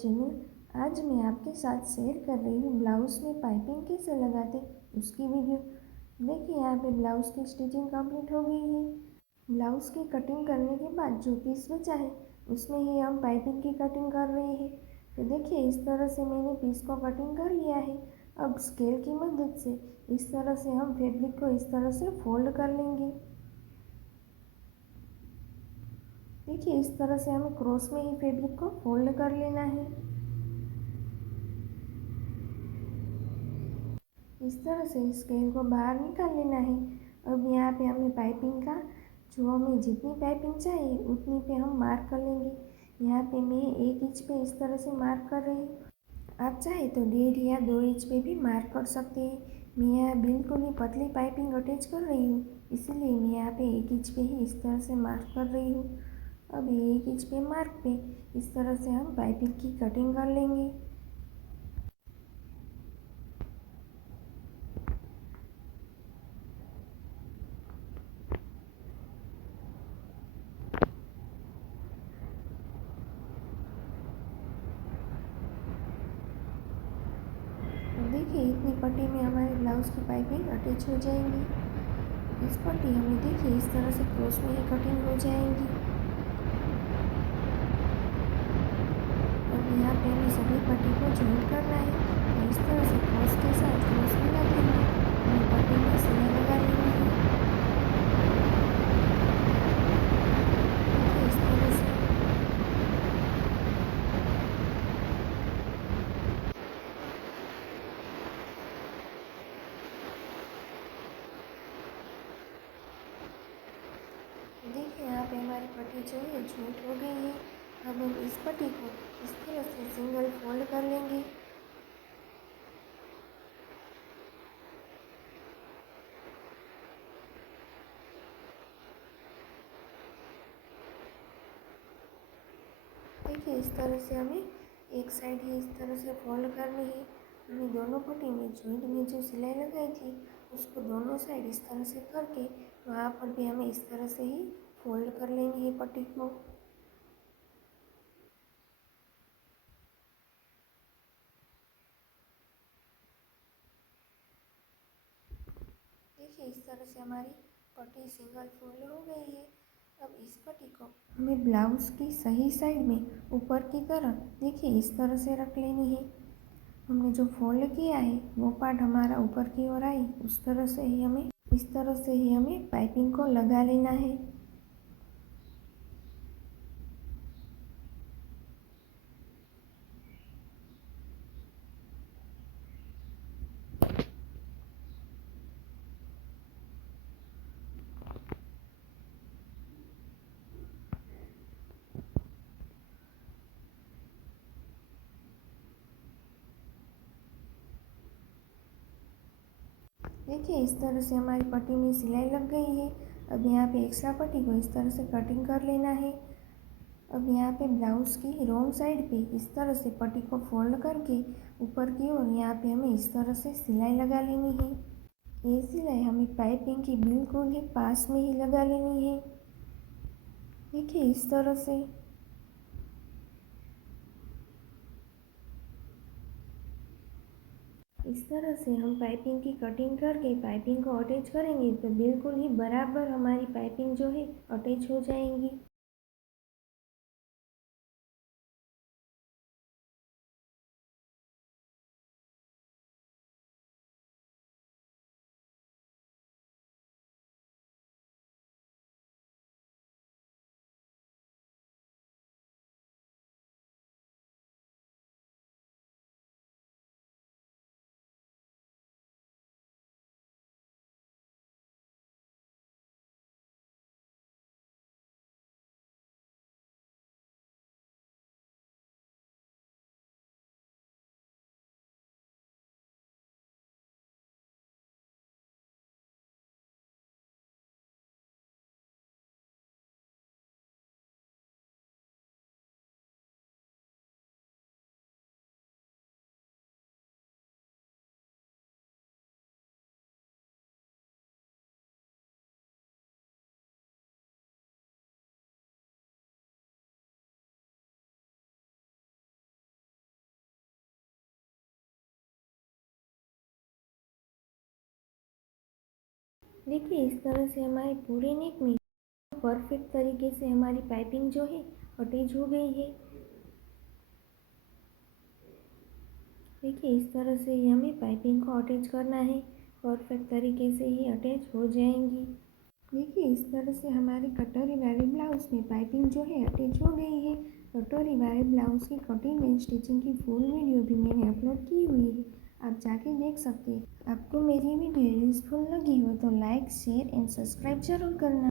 Channel. आज मैं आपके साथ शेयर कर रही हूँ ब्लाउज़ में पाइपिंग कैसे लगाते उसकी वीडियो। देखिए यहाँ पे ब्लाउज़ की स्टिचिंग कंप्लीट हो गई है। ब्लाउज़ की कटिंग करने के बाद जो पीस बचा है उसमें ही हम पाइपिंग की कटिंग कर रहे हैं। तो देखिए इस तरह से मैंने पीस को कटिंग कर लिया है। अब स्केल की मदद से इस तरह से हम फैब्रिक को इस तरह से फोल्ड कर लेंगे। देखिए इस तरह से हमें क्रॉस में ही फैब्रिक को फोल्ड कर लेना है। इस तरह से स्केल को बाहर निकाल लेना है। अब यहाँ पे हमें पाइपिंग का जो हमें जितनी पाइपिंग चाहिए उतनी पे हम मार्क कर लेंगे। यहाँ पे मैं 1 इंच पे इस तरह से मार्क कर रही हूँ। आप चाहे तो 1.5 या 2 इंच पे भी मार्क कर सकते हैं। मैं यहाँ बिल्कुल ही पतली पाइपिंग अटैच कर रही हूँ, इसीलिए मैं यहाँ पे 1 इंच पे ही इस तरह से मार्क कर रही हूँ। अब 1 इंच पे मार्क पे इस तरह से हम पाइपिंग की कटिंग कर लेंगे। देखिए इतनी पट्टी में हमारे ब्लाउज़ की पाइपिंग अटैच हो जाएंगी। इस पट्टी हमें देखिए इस तरह से क्रॉस में ही कटिंग हो जाएंगी। अब यहाँ पे हमें सभी पट्टी को जॉइन करना है। तो इस तरह से क्रॉस के साथ क्रॉस मिला देंगे। हमें पट्टी में सिलाई लगा लेनी है। देखिए इस तरह से देखिए यहाँ पे हमारी पट्टी जो है जॉइंट हो गई है। अब हम इस पट्टी को इस तरह से सिंगल फोल्ड कर लेंगे। देखिए इस तरह से हमें एक साइड ही इस तरह से फोल्ड करनी है। हमें दोनों पट्टी में जॉइंट में जो सिलाई लगाई थी उसको दोनों साइड इस तरह से करके वहाँ पर भी हमें इस तरह से ही फोल्ड कर लेनी है पट्टी को। देखिए इस तरह से हमारी पट्टी सिंगल फोल्ड हो गई है। अब इस पट्टी को हमें ब्लाउज़ की सही साइड में ऊपर की तरफ देखिए इस तरह से रख लेनी है। हमने जो फोल्ड किया है वो पार्ट हमारा ऊपर की ओर आई उस तरह से ही हमें इस तरह से ही हमें पाइपिंग को लगा लेना है। देखिए इस तरह से हमारी पट्टी में सिलाई लग गई है। अब यहाँ पे एक्स्ट्रा पट्टी को इस तरह से कटिंग कर लेना है। अब यहाँ पे ब्लाउज़ की रॉन्ग साइड पे इस तरह से पट्टी को फोल्ड करके ऊपर की ओर यहाँ पे हमें इस तरह से सिलाई लगा लेनी है। ये सिलाई हमें पाइपिंग की बिल्कुल ही पास में ही लगा लेनी है। देखिए इस तरह से इस तरह से हम पाइपिंग की कटिंग करके पाइपिंग को अटैच करेंगे तो बिल्कुल ही बराबर हमारी पाइपिंग जो है अटैच हो जाएंगी। देखिए इस तरह से हमारे पूरे नेक में परफेक्ट तरीके से हमारी पाइपिंग जो है अटैच हो गई है। देखिए इस तरह से ही हमें पाइपिंग को अटैच करना है, परफेक्ट तरीके से ही अटैच हो जाएंगी। देखिए इस तरह से हमारी कटोरी वाले ब्लाउज में पाइपिंग जो है अटैच हो गई है। कटोरी वाले ब्लाउज की कटिंग एंड स्टिचिंग की फुल वीडियो भी मैंने अपलोड की हुई है, आप जाके देख सकते हैं। आपको मेरी वीडियो यूजफुल लगी हो तो लाइक शेयर एंड सब्सक्राइब जरूर करना।